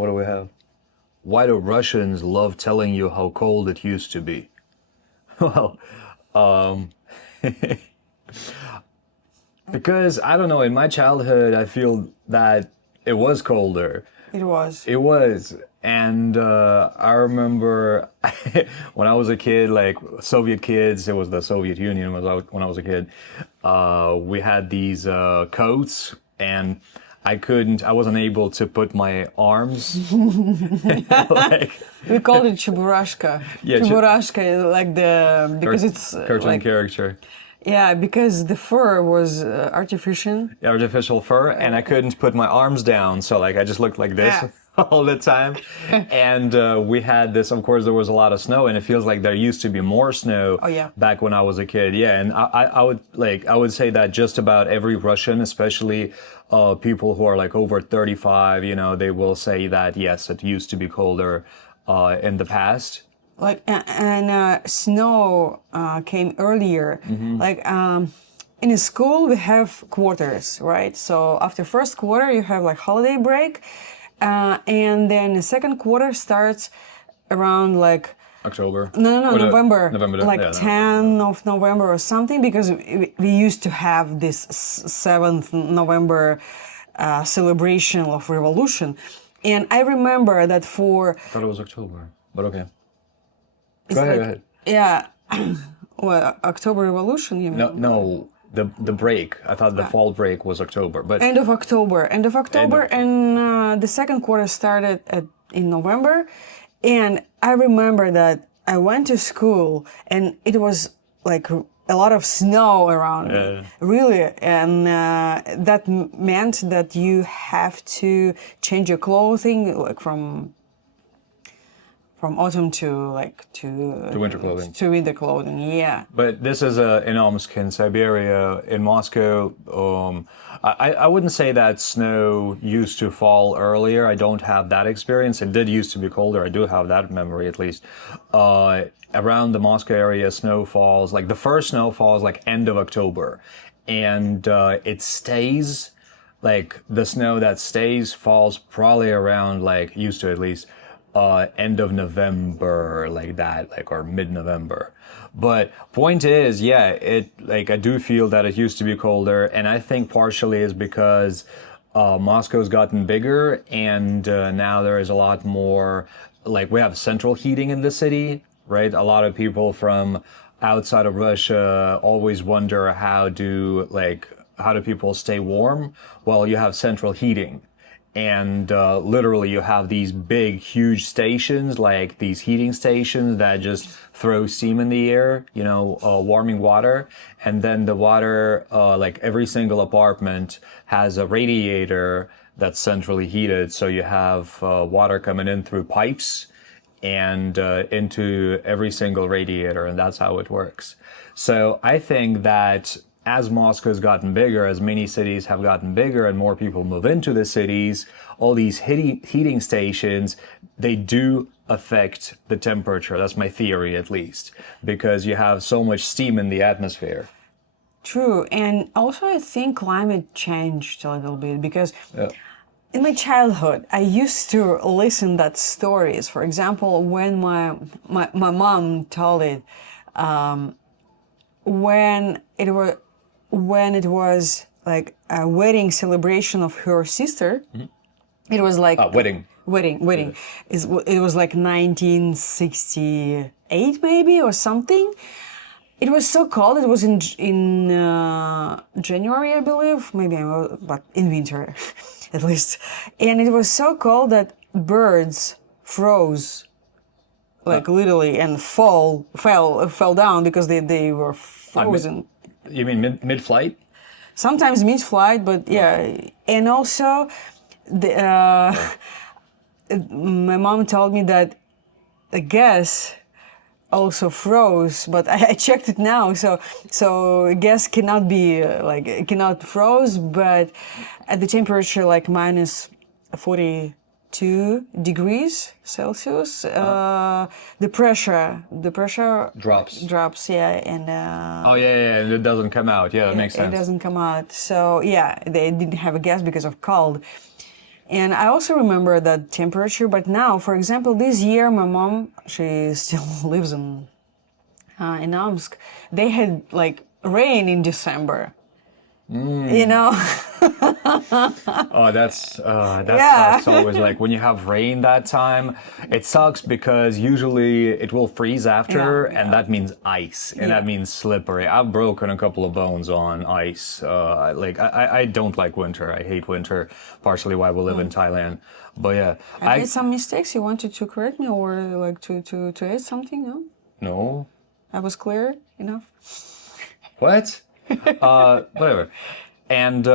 What do we have? Why do Russians love telling you how cold it used to be? Well, um, because I don't know, in my childhood, I feel that it was colder. It was. It was. And I remember when I was a kid, like Soviet kids, it was the Soviet Union when I was a kid, we had these coats, and I wasn't able to put my arms like, We called it Cheburashka. Yeah, Cheburashka is like because it's cartoon like, character. yeah, because the fur was Artificial fur, and I couldn't put my arms down, so like I just looked like this Yeah. all the time. And we had this, of course, there was a lot of snow, and it feels like there used to be more snow Oh, yeah. back when I was a kid. Yeah, and I would say that just about every Russian, especially people who are like over 35, you know, they will say that yes, it used to be colder in the past. like and snow came earlier. Like in a school we have quarters, right? So after first quarter you have like holiday break, and then the second quarter starts around like October. No, November. November, like yeah, 10 of November or something, because we used to have this 7th November celebration of revolution. And I remember that for... I thought it was October, but okay. it's Go ahead, like- go ahead. Yeah. Well, October Revolution, you mean? No, the break. I thought the fall break was October, but End of October, and the second quarter started in November. And I remember that I went to school and it was like a lot of snow around, really, and that meant that you have to change your clothing, like from autumn to winter clothing. To winter clothing, yeah. But this is in Omsk, in Siberia, in Moscow. I wouldn't say that snow used to fall earlier. I don't have that experience. It did used to be colder. I do have that memory, at least. Around the Moscow area, snow falls, like the first snow falls like end of October. And it stays, like the snow that stays falls probably around, like, used to at least, end of November, like that, like, or mid-November. But point is, yeah, I do feel that it used to be colder, and I think partially is because Moscow's gotten bigger, and now there is a lot more, like, we have central heating in the city, right? A lot of people from outside of Russia always wonder how do people stay warm? Well, you have central heating. And literally you have these big, huge stations, like these heating stations that just throw steam in the air, you know, warming water. And then the water, like every single apartment has a radiator that's centrally heated. So you have water coming in through pipes and into every single radiator, and that's how it works. So I think that as Moscow's gotten bigger, as many cities have gotten bigger and more people move into the cities, all these heating stations, they do affect the temperature. That's my theory, at least, because you have so much steam in the atmosphere. True. And also I think climate changed a little bit, because in my childhood, I used to listen that stories. For example, when my mom told it, when it was like a wedding celebration of her sister, it was like Wedding. Yeah. It was like 1968 maybe or something. It was so cold. It was in January, I believe, maybe, but in winter, at least. And it was so cold that birds froze, like literally, and fell down because they were frozen. You mean mid-flight? Sometimes mid-flight, but yeah. And also, my mom told me that the gas also froze, but I checked it now. So gas cannot be it cannot froze, but at the temperature like minus 42 degrees Celsius, the pressure drops, yeah, and and it doesn't come out. Yeah, that makes sense. It doesn't come out. So yeah, they didn't have a gas because of cold. And I also remember that temperature, but now, for example, this year, my mom, she still lives in Omsk. They had like rain in December. You know? Oh, that Yeah. sucks always. Like when you have rain that time, it sucks because usually it will freeze after, and that means ice, and that means slippery. I've broken a couple of bones on ice. I don't like winter. I hate winter. Partially why we live in Thailand. But yeah, I made some mistakes. You wanted to correct me or like to add something? No? no. I was clear enough? What? Whatever. And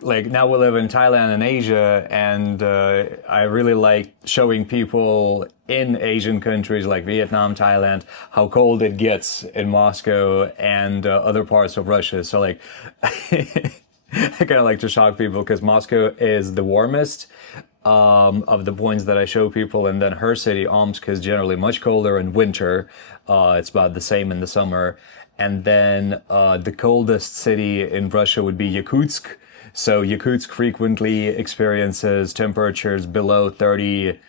like now we live in Thailand and Asia, and I really like showing people in Asian countries like Vietnam, Thailand, how cold it gets in Moscow and other parts of Russia. So like, I kind of like to shock people because Moscow is the warmest of the points that I show people, and then her city, Omsk, is generally much colder in winter. It's about the same in the summer. And then the coldest city in Russia would be Yakutsk. So Yakutsk frequently experiences temperatures below 30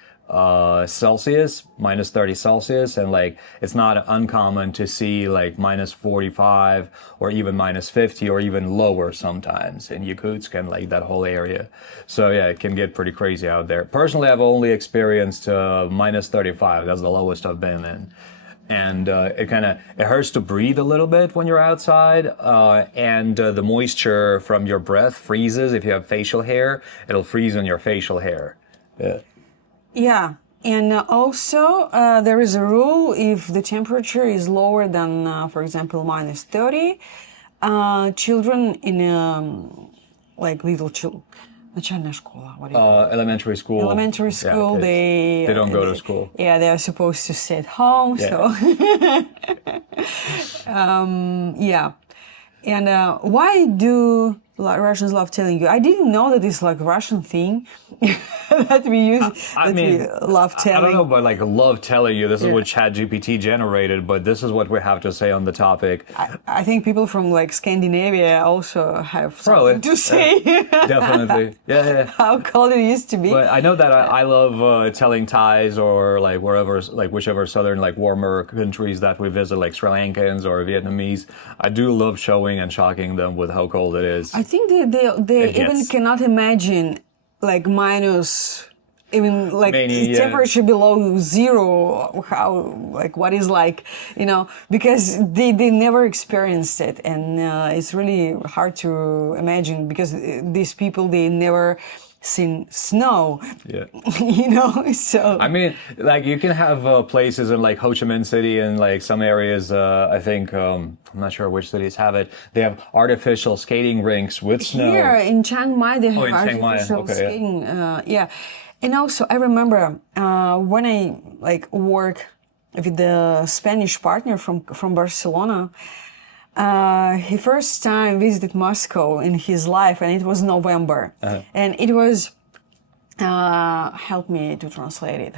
Celsius, minus 30 Celsius. And like, it's not uncommon to see like minus 45 or even minus 50 or even lower sometimes in Yakutsk and like that whole area. So yeah, it can get pretty crazy out there. Personally, I've only experienced minus 35. That's the lowest I've been in. And it hurts to breathe a little bit when you're outside, and the moisture from your breath freezes. If you have facial hair, it'll freeze on your facial hair. Yeah. And also, there is a rule if the temperature is lower than, for example, minus 30, children in like little children. Начальная школа. What do you call it? Elementary school. Elementary school, they don't go to school. Yeah, they are supposed to stay at home. Yeah. So, yeah. And why do Russians love telling you? I didn't know that it's like a Russian thing that we use. We love telling. I don't know, but like love telling you. This is what ChatGPT generated, but this is what we have to say on the topic. I think people from like Scandinavia also have something to say. Definitely, yeah. How cold it used to be. But I know that I love telling Thais or like wherever, like whichever southern, like warmer countries that we visit, like Sri Lankans or Vietnamese. I do love showing and shocking them with how cold it is. I think they even cannot imagine like minus, even like temperature below zero, how, like what is like, you know, because they never experienced it, and it's really hard to imagine because these people, they never seen snow. Yeah. You know, so. I mean, like you can have places in like Ho Chi Minh City and like some areas, I think, I'm not sure which cities have it. They have artificial skating rinks with snow. Here in Chiang Mai, they have artificial skating. Yeah. And also, I remember when I like work with the Spanish partner from Barcelona, he first time visited Moscow in his life, and it was November. And it was, help me to translate it.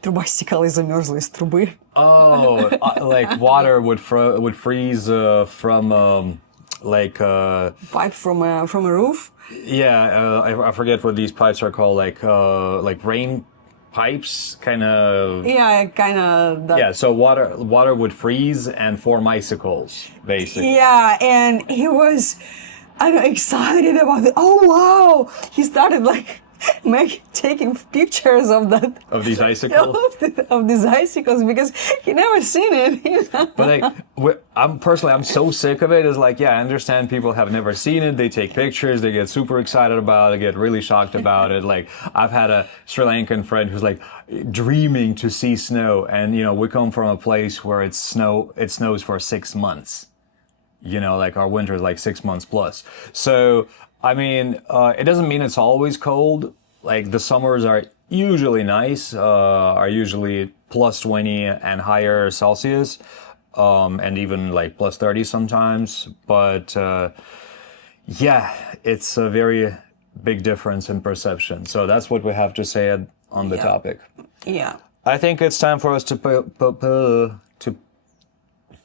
Труба стекала и замерзла из трубы. Oh, like water would freeze from like pipe from a roof. Yeah, I forget what these pipes are called. Like rain pipes, kind of. Yeah, kind of. Yeah, so water would freeze and form icicles, basically. Yeah, and he was, excited about it. Oh wow! He started like taking pictures of that. Of these icicles. Of these icicles because he never seen it. But like, I'm so sick of it. It's like, yeah, I understand people have never seen it. They take pictures. They get super excited about it. Get really shocked about it. Like, I've had a Sri Lankan friend who's like dreaming to see snow, and you know, we come from a place where it snows for 6 months. You know, like our winter is like 6 months plus. So, I mean, it doesn't mean it's always cold. Like the summers are usually nice, are usually plus 20 and higher Celsius, and even like plus 30 sometimes. But yeah, it's a very big difference in perception. So that's what we have to say on the topic. Yeah. I think it's time for us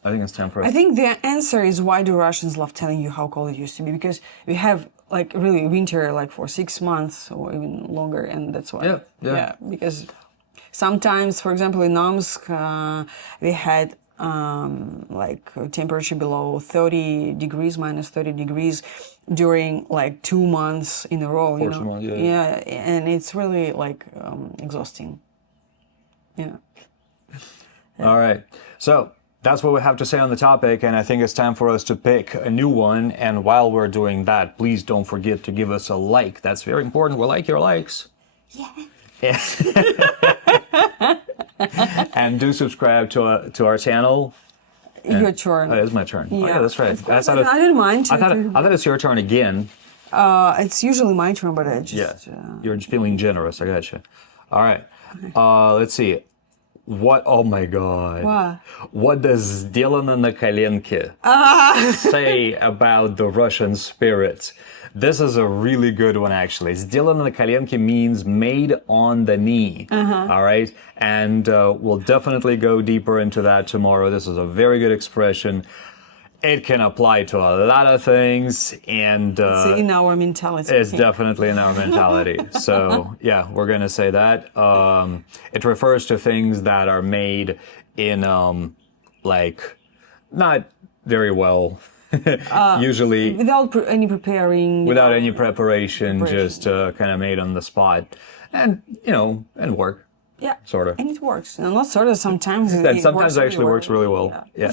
I think it's time for us. I think the answer is why do Russians love telling you how cold it used to be? Because we have like really winter, like for 6 months or even longer, and that's why. Yeah. Because sometimes, for example, in Omsk, we had like temperature below 30 degrees, minus 30 degrees during like 2 months in a row, you know. Months, yeah. Yeah, and it's really like exhausting. Yeah. All right. So that's what we have to say on the topic, and I think it's time for us to pick a new one. And while we're doing that, please don't forget to give us a like. That's very important. We like your likes. Yeah. And do subscribe to our channel. Your turn. Oh, it's my turn. Yeah. Oh, yeah, that's right. I didn't mind. I thought it's your turn again. It's usually my turn, but I just. You're feeling generous. I gotcha. All right. Let's see. What? Oh my God. What? What does "сделано на коленке" say about the Russian spirit? This is a really good one, actually. "Сделано на коленке" means made on the knee. All right. And we'll definitely go deeper into that tomorrow. This is a very good expression. It can apply to a lot of things, and It's in our mentality. it's definitely in our mentality. So yeah, we're gonna say that. It refers to things that are made in like not very well, usually Without any preparing. without any preparation, just kind of made on the spot, and and work. Yeah. Sort of. And it works. And not sort of, sometimes And sometimes it actually works really well. Yeah.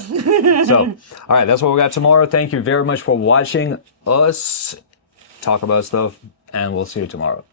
So, all right, that's what we got tomorrow. Thank you very much for watching us talk about stuff, and we'll see you tomorrow.